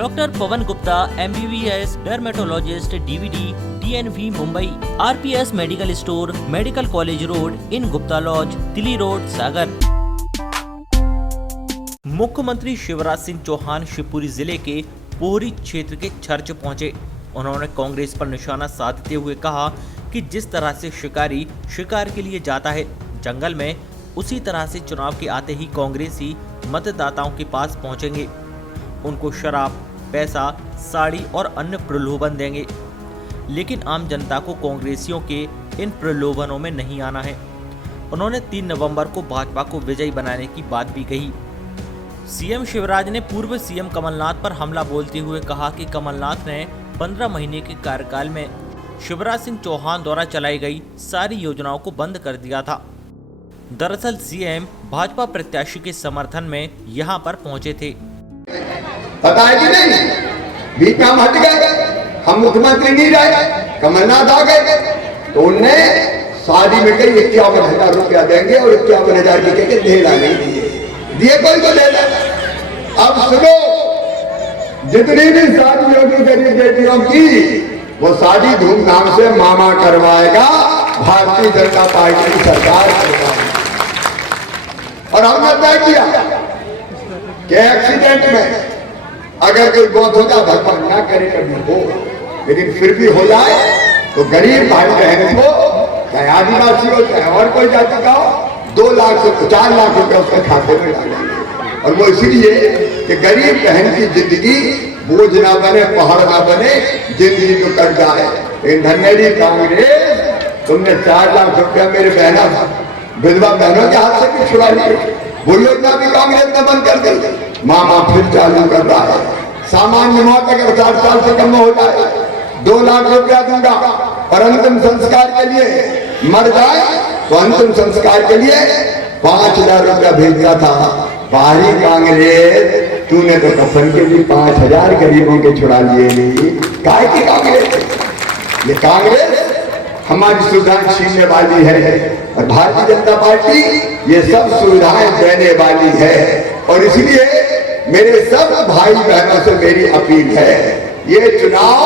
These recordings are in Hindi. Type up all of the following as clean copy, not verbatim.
Doctor Pawan Gupta MBBS dermatologist DVD DNV Mumbai RPS medical store medical college road in Gupta lodge Tili road Sagar. मुख्यमंत्री शिवराज सिंह चौहान शिवपुरी जिले के पोहरी क्षेत्र के चर्च पहुंचे। उन्होंने कांग्रेस पर निशाना साधते हुए कहा कि जिस तरह से शिकारी शिकार के लिए जाता है जंगल में, उसी तरह से चुनाव के आते ही कांग्रेसी मतदाताओं के पास पहुंचेंगे। उनको शराब, पैसा, साड़ी और अन्य प्रलोभन देंगे, लेकिन आम जनता को कांग्रेसियों के इन प्रलोभनों में नहीं आना है। उन्होंने 3 नवंबर को भाजपा को विजयी बनाने की बात भी कही। सीएम शिवराज ने पूर्व सीएम कमलनाथ पर हमला बोलते हुए कहा कि कमलनाथ ने 15 महीने के कार्यकाल में शिवराज सिंह चौहान द्वारा चलाई गई सारी योजनाओं को बंद कर दिया था। दरअसल सीएम भाजपा प्रत्याशी के समर्थन में यहां पर पहुंचे थे। पता है कि नहीं, बीच में हम हट गए, हम मुख्यमंत्री नहीं रहे, कमलनाथ आ गए तो उनने शादी में कही 51,000 रुपया देंगे और 51,000 की कह ढेला नहीं दिए कोई तो ले ले। अब सुनो, जितनी भी शादी होगी गरीब बेटियों की, वो शादी धूमधाम से मामा करवाएगा, भारतीय जनता पार्टी की सरकार करवाएगी। और हमने तय किया कि एक्सीडेंट में अगर कोई मौत हो जाए, भगवान ना करे कभी हो, लेकिन फिर भी हो जाए तो गरीब भाई बहन को, चाहे आदिवासी हो चाहे और कोई जाति का हो, 2 लाख से 4 लाख रुपए उसके खाते में डालेंगे। और वो इसलिए कि गरीब बहन की जिंदगी बोझ ना बने, पहाड़ ना बने, जिंदगी तो कट जाए। इन धन्यवादी कांग्रेस, तुमने 4 लाख रुपया मेरे बहना विधवा बहनों के हाथ से भी छुड़ा लिए। वो योजना भी कांग्रेस ने बंद कर दी। मामा फिर चालू कर रहा है। सामान्य मौत अगर 60 साल से कम हो जाए 2 लाख रुपया दूंगा, और अंतिम संस्कार के लिए मर जाए तो अंतिम संस्कार के लिए 5,000 रुपया भेजता था। बाहरी कांग्रेस, तूने तो कफन के लिए 5,000 गरीबों के छुड़ा लिए। काय की कांग्रेस? ये कांग्रेस हमारी सुविधाएं छीनने वाली है, और भारतीय जनता पार्टी ये सब सुविधाएं देने वाली है। और इसलिए मेरे सब भाई बहनों से मेरी अपील है, ये चुनाव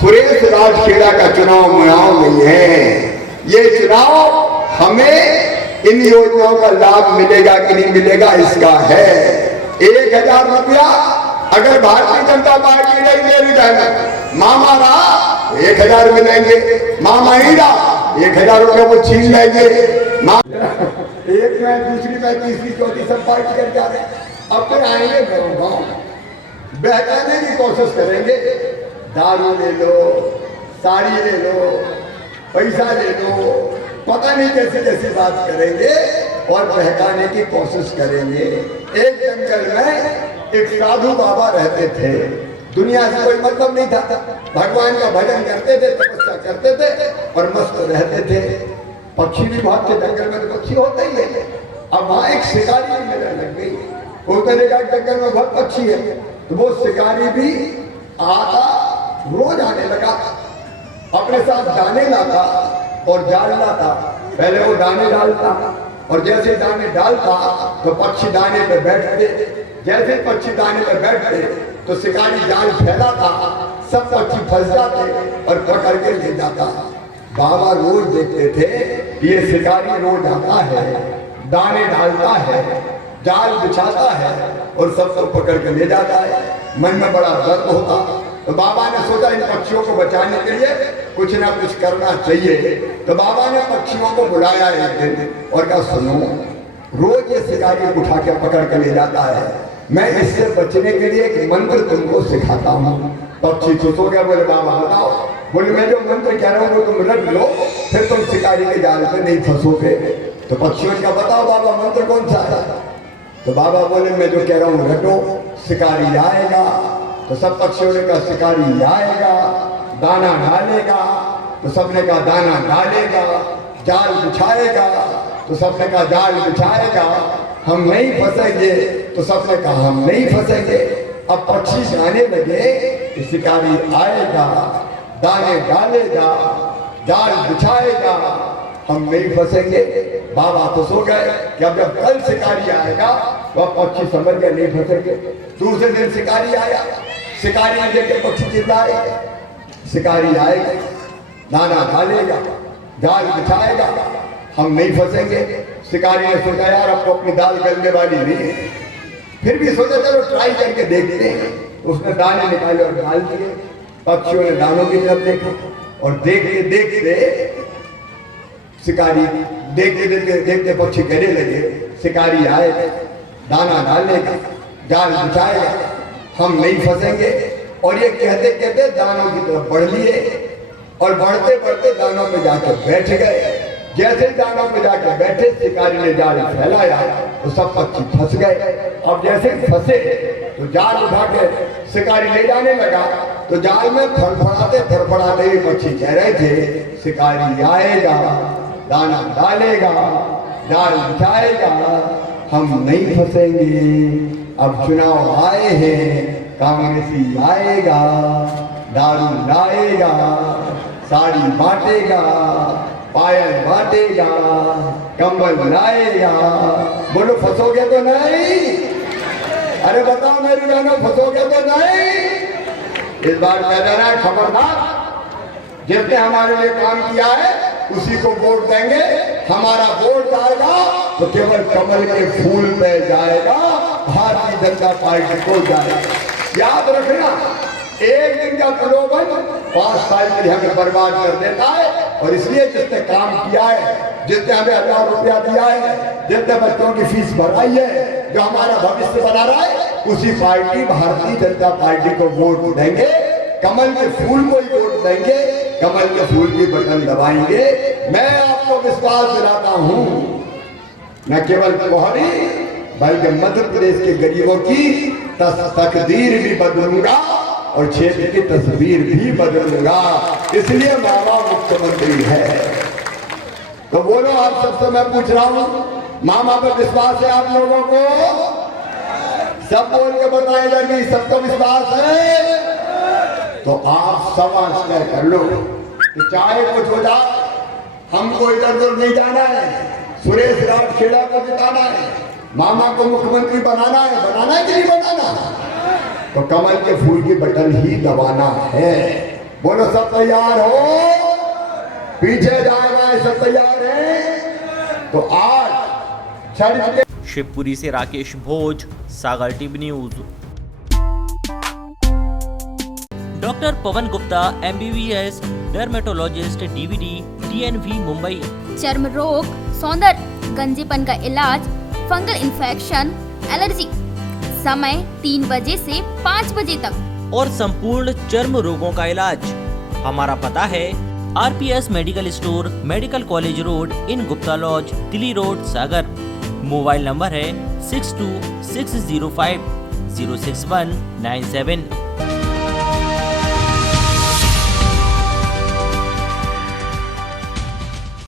सुरेश राजखेड़ा का चुनाव मुनाव नहीं है। ये चुनाव हमें इन योजनाओं का लाभ मिलेगा कि नहीं मिलेगा इसका है। 1,000 रुपया अगर भारतीय जनता पार्टी नहीं दे रही है, मामा रहा 1,000 मिलेंगे, मामा ही रहा 1,000 रुपया वो छीन लेंगे। एक में दूसरी में तीसरी चौथी सब पार्टी कर जा रहे हैं। अब फिर आएंगे गाँव बहकाने की कोशिश करेंगे, दारू ले लो, साड़ी ले लो, पैसा ले लो, पता नहीं कैसे कैसे बात करेंगे और बहकाने की कोशिश करेंगे। एक जंगल में एक साधु बाबा रहते थे, दुनिया से कोई मतलब नहीं था, भगवान का भजन करते थे, तपस्या करते थे और मस्त रहते थे। पक्षी भी बहुत थे जंगल में, तो पक्षी होते ही है। अब वहां एक शिकारी की नजर लग गई, उतने का जंगल में बहुत पक्षी है, तो वो शिकारी भी आता, रोज आने लगा, अपने साथ दाने लाता और जाल लाता। पहले वो दाने डालता, और जैसे दाने डालता तो पक्षी दाने पे बैठते, जैसे पक्षी दाने पे बैठते तो शिकारी जाल फैलाता, सब पक्षी फंस जाते और पकड़ के ले जाता। बाबा रोज देखते थे ये शिकारी रोज आता है, दाने डालता है, जाल बिछाता है और सबको पकड़ के ले जाता है। मन में बड़ा दर्द होता, तो बाबा ने सोचा इन पक्षियों को बचाने के लिए कुछ ना कुछ करना चाहिए। तो बाबा ने पक्षियों को बुलाया एक दिन और कहा, सुनो, रोज ये शिकारी उठा के पकड़ के ले जाता है, मैं इससे बचने के लिए एक मंत्र तुमको सिखाता हूँ। पक्षी खुश हो गया, बोले बाबा बताओ। बोले मैं जो मंत्र कह रहा हूँ वो तुम रट लो, फिर तुम शिकारी के जाल पे नहीं फंसोगे। तो पक्षियों का बताओ बाबा मंत्र कौन सा है? तो बाबा बोले मैं जो कह रहा हूँ रटो, शिकारी आएगा। तो सब पक्षियों ने कहा शिकारी आएगा, दाना डालेगा। तो सबने कहा दाना डालेगा। जाल बिछाएगा। तो सबने कहा जाल बिछाएगा। हम नहीं फंसेंगे। तो सबने कहा हम नहीं फंसेंगे। अब पक्षी जाने लगे कि शिकारी आएगा, दाने डालेगा, जाल बिछाएगा, हम नहीं फंसेंगे। बाबा तो सो गए कि अब जब कल शिकारी आएगा वह पक्षी समझ गए नहीं फंसेंगे। दूसरे दिन शिकारी आया, शिकारी ने देखे पक्षी चिल्लाए, शिकारी आएगा, दाना डालेगा, जाल बिछाएगा, हम नहीं फंसेंगे। शिकारी ने सोचा यार अब तो अपनी दाल गलने वाली नहीं है, फिर भी सोचा चलो ट्राई करके देखते हैं। उसने दाने निकाले और डाल दिए। पक्षियों ने दानों की तरफ देखा और देखते देखते शिकारी देखते देखते देखते पक्षी कहने लगे, शिकारी आएगा, दाना डालेगा, जाल बिछाएगा, हम नहीं फंसेंगे। और ये कहते कहते दानों की तरफ बढ़ लिए और बढ़ते बढ़ते दानों पे जाकर बैठ गए। जैसे ही दानों पे जाकर बैठे, शिकारी ने जाल फैलाया तो सब पक्षी फंस गए। अब जैसे फंसे तो जाल उठा के शिकारी ले जाने लगा, तो जाल में फड़फड़ाते हुए पक्षी कह रहे थे, शिकारी आएगा, दाना डालेगा, जाल बिछाएगा, हम नहीं फंसेंगे। अब चुनाव आए हैं, कांग्रेसी आएगा, दारू लाएगा, साड़ी बांटेगा, पायल बांटेगा, कंबल लाएगा। बोलो फंसोगे तो नहीं? अरे बताओ मेरी बहनों, फंसोगे तो नहीं? इस बार कह रहा है खबरदार, जिसने हमारे लिए काम किया है उसी को वोट देंगे। हमारा वोट जाएगा तो केवल कमल के फूल पे जाएगा, भारतीय जनता पार्टी को जाएगा। याद रखना, एक दिन का प्रलोभन 5 साल के लिए हमें बर्बाद कर देता है। और इसलिए जिसने काम किया है, जिसने हमें 1000 रुपया दिया है, जिसने बच्चों की फीस भराई है, जो हमारा भविष्य बना रहा है, उसी पार्टी भारतीय जनता पार्टी को वोट देंगे। कमल के फूल को ही वोट देंगे, कमल के फूल की बटन दबाएंगे। मैं आपको विश्वास दिलाता हूं, न केवल कोहरी बल्कि मध्य प्रदेश के गरीबों की तकदीर भी बदलूंगा और क्षेत्र की तस्वीर भी बदलूंगा। इसलिए मामा मुख्यमंत्री है। तो बोलो, आप सबसे मैं पूछ रहा हूं, मामा पर विश्वास है आप लोगों को? सब बोल के बताए लगी, सबको विश्वास है? तो आप समाज कर लो कि चाहे कुछ हो जाए, हमको इधर उधर नहीं जाना है, सुरेश राठखेड़ा को जिताना है, मामा को मुख्यमंत्री बनाना है कि नहीं बनाना? तो कमल के फूल की बटन ही दबाना है। बोलो, सब तैयार हो? पीछे जाएगा, सब तैयार है? तो आज शिवपुरी से Rakesh Bhoj, Sagar TV news. Doctor Pawan Gupta, MBBS, dermatologist, DVD, DNV, Mumbai. चर्म रोग, सौंदर्य, गंजेपन का इलाज, फंगल इन्फेक्शन, एलर्जी। समय 3 बजे से 5 बजे तक। और संपूर्ण चर्म रोगों का इलाज। हमारा पता है RPS medical store, medical college road, in Gupta lodge, Delhi road, Sagar. Mobile number है 6260506197।